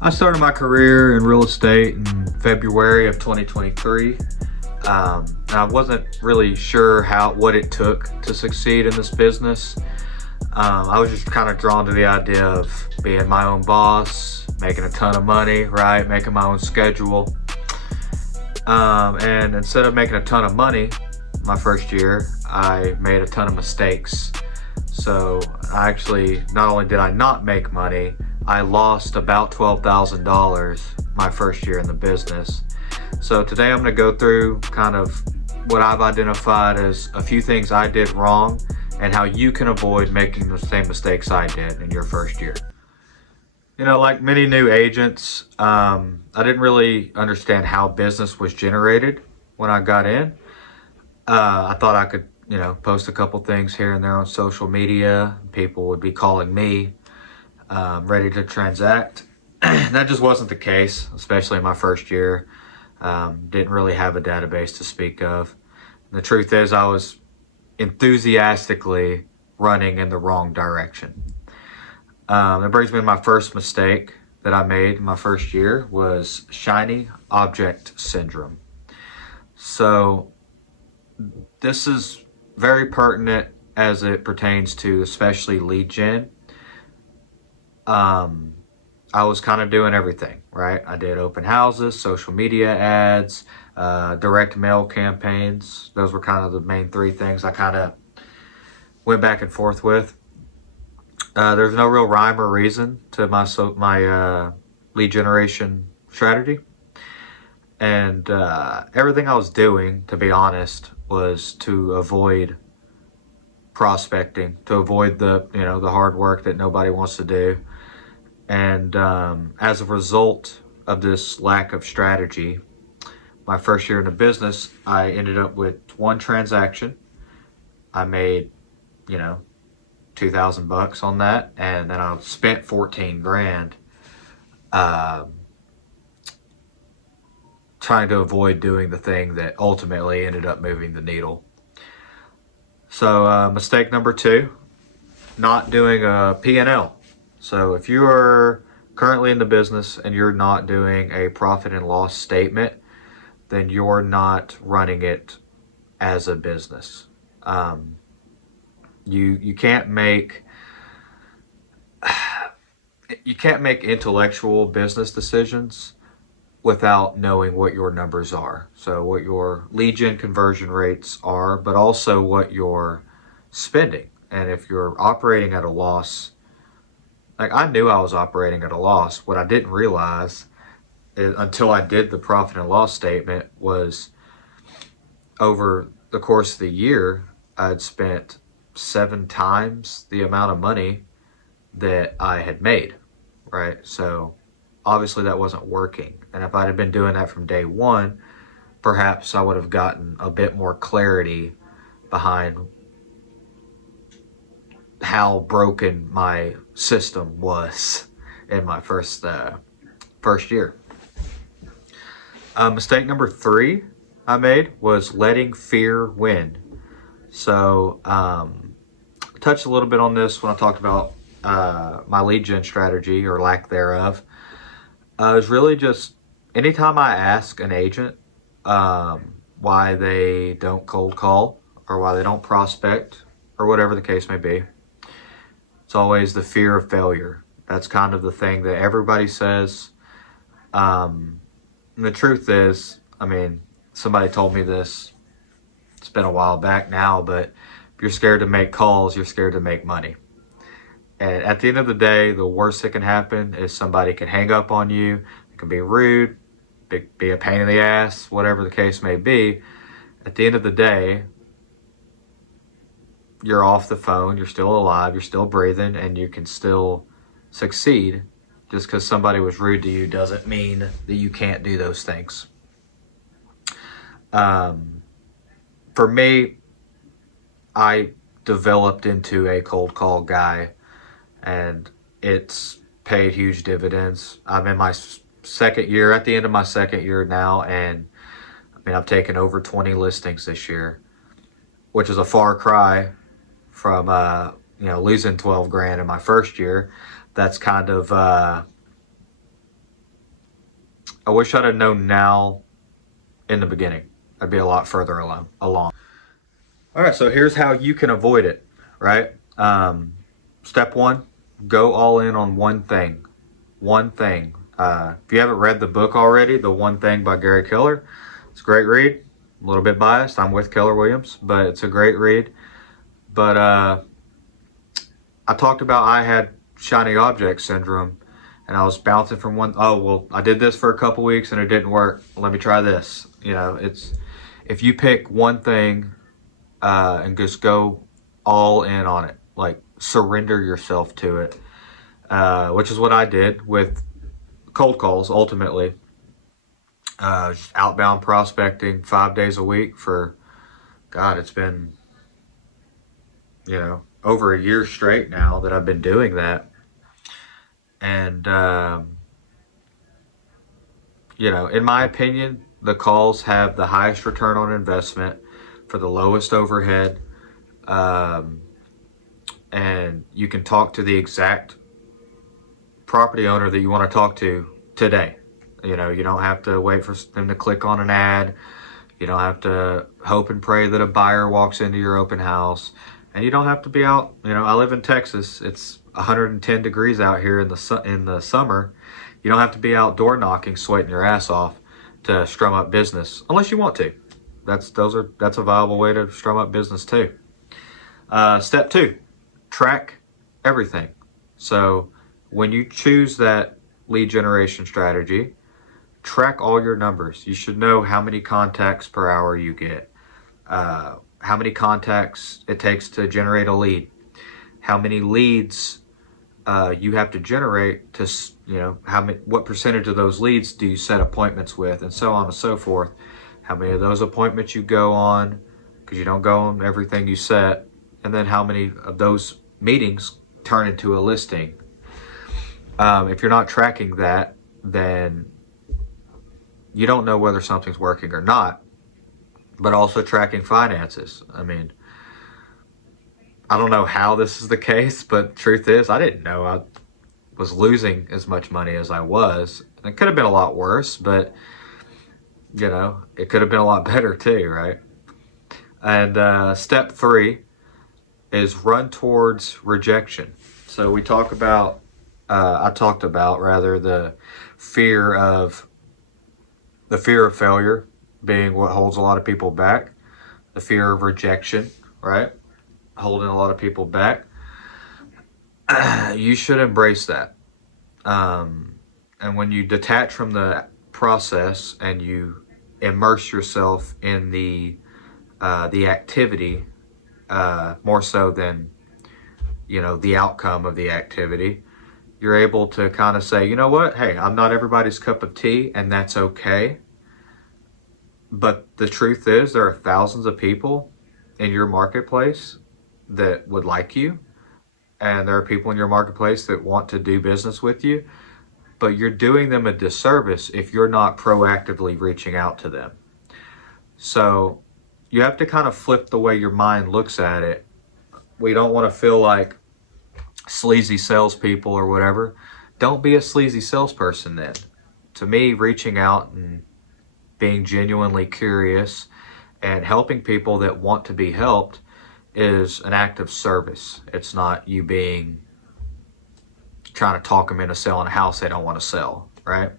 I started my career in real estate in February of 2023. And I wasn't really sure what it took to succeed in this business. I was just kind of drawn to the idea of being my own boss, making a ton of money, right? Making my own schedule. And instead of making a ton of money my first year, I made a ton of mistakes. So not only did I not make money, I lost about $12,000 my first year in the business. So today I'm going to go through kind of what I've identified as a few things I did wrong and how you can avoid making the same mistakes I did in your first year. You know, like many new agents, I didn't really understand how business was generated when I got in. I thought I could, post a couple things here and there on social media. People would be calling me ready to transact. That just wasn't the case, especially in my first year. Didn't really have a database to speak of. The truth is, I was enthusiastically running in the wrong direction. That brings me to my first mistake that I made in my first year was shiny object syndrome. So this is very pertinent as it pertains to especially lead gen. I was kind of doing everything, right? I did open houses, social media ads, direct mail campaigns. Those were kind of the main three things I kind of went back and forth with. There's no real rhyme or reason to my lead generation strategy. And everything I was doing, to be honest, was to avoid prospecting, to avoid the hard work that nobody wants to do. And as a result of this lack of strategy, my first year in the business, I ended up with one transaction. I made, $2,000 on that, and then I spent 14 grand trying to avoid doing the thing that ultimately ended up moving the needle. So mistake number two, not doing a P&L. So if you are currently in the business and you're not doing a profit and loss statement, then you're not running it as a business. You can't make intellectual business decisions without knowing what your numbers are. So what your lead gen conversion rates are, but also what you're spending. And if you're operating at a loss, like I knew I was operating at a loss. What I didn't realize until I did the profit and loss statement was over the course of the year, I'd spent 7 times the amount of money that I had made, right? So obviously that wasn't working. And if I'd have been doing that from day one, perhaps I would have gotten a bit more clarity behind how broken my system was in my first year. Mistake number 3 I made was letting fear win. So touched a little bit on this when I talked about my lead gen strategy or lack thereof. It was really just anytime I ask an agent why they don't cold call or why they don't prospect or whatever the case may be, it's always the fear of failure. That's kind of the thing that everybody says. And the truth is, somebody told me this, it's been a while back now, but if you're scared to make calls, you're scared to make money. And at the end of the day, the worst that can happen is somebody can hang up on you. It can be rude, be a pain in the ass, whatever the case may be. At the end of the day, you're off the phone, you're still alive, you're still breathing, and you can still succeed. Just because somebody was rude to you doesn't mean that you can't do those things. For me, I developed into a cold call guy, and it's paid huge dividends. I'm in my second year, at the end of my second year now, and I've taken over 20 listings this year, which is a far cry from losing 12 grand in my first year. That's kind of I wish I'd have known now in the beginning. I'd be a lot further along. All right, so here's how you can avoid it, right? Step one, go all in on one thing. One thing. If you haven't read the book already, The One Thing by Gary Keller, it's a great read. A little bit biased. I'm with Keller Williams, but it's a great read. But I talked about I had shiny object syndrome, and I was bouncing from one. Oh, well, I did this for a couple weeks and it didn't work. Let me try this. You know, it's if you pick one thing and just go all in on it, like surrender yourself to it, which is what I did with cold calls. Ultimately, just outbound prospecting 5 days a week for, God, it's been, over a year straight now that I've been doing that. And, in my opinion, the calls have the highest return on investment for the lowest overhead. And you can talk to the exact property owner that you want to talk to today. You don't have to wait for them to click on an ad. You don't have to hope and pray that a buyer walks into your open house. And you don't have to be out. I live in Texas. It's 110 degrees out here in the summer. You don't have to be out door knocking, sweating your ass off to strum up business, unless you want to. That's a viable way to strum up business too. Step two, track everything. So when you choose that lead generation strategy, track all your numbers. You should know how many contacts per hour you get, how many contacts it takes to generate a lead, how many leads you have to generate to, what percentage of those leads do you set appointments with, and so on and so forth. How many of those appointments you go on, because you don't go on everything you set, and then how many of those meetings turn into a listing. If you're not tracking that, then you don't know whether something's working or not. But also tracking finances. I mean, I don't know how this is the case, but truth is, I didn't know I was losing as much money as I was. It could have been a lot worse, but it could have been a lot better too, right? And step three is run towards rejection. So I talked about the fear of failure being what holds a lot of people back. The fear of rejection, right? Holding a lot of people back. You should embrace that. And when you detach from the process and you immerse yourself in the activity, more so than the outcome of the activity, you're able to kind of say, you know what, hey, I'm not everybody's cup of tea, and that's okay. But the truth is, there are thousands of people in your marketplace that would like you, and there are people in your marketplace that want to do business with you, but you're doing them a disservice if you're not proactively reaching out to them. So you have to kind of flip the way your mind looks at it. We don't want to feel like sleazy salespeople or whatever. Don't be a sleazy salesperson then. To me, reaching out and being genuinely curious and helping people that want to be helped is an act of service. It's not you trying to talk them into selling a house they don't want to sell, right?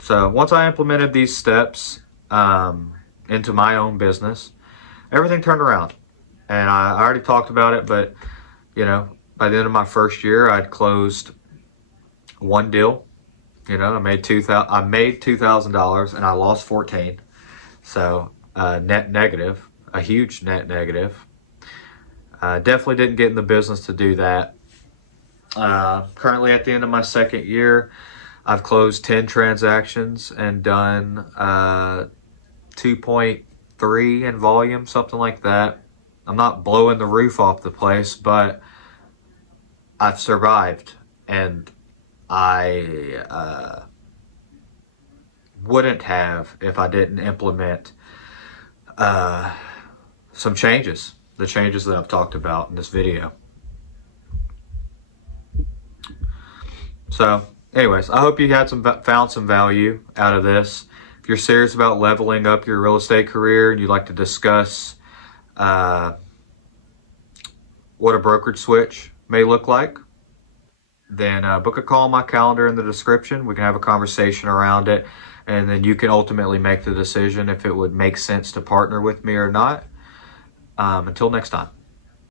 So once I implemented these steps into my own business, everything turned around. And I already talked about it, but by the end of my first year, I'd closed one deal. I made $2,000 and I lost 14. So net negative, a huge net negative. Definitely didn't get in the business to do that. Currently at the end of my second year, I've closed 10 transactions and done 2.3 in volume, something like that. I'm not blowing the roof off the place, but I've survived, and I wouldn't have if I didn't implement some changes, the changes that I've talked about in this video. So Anyways, I hope you had found some value out of this. If you're serious about leveling up your real estate career and you'd like to discuss uh, what a brokerage switch may look like, then book a call on my calendar in the description. We can have a conversation around it, and then you can ultimately make the decision if it would make sense to partner with me or not. Until next time.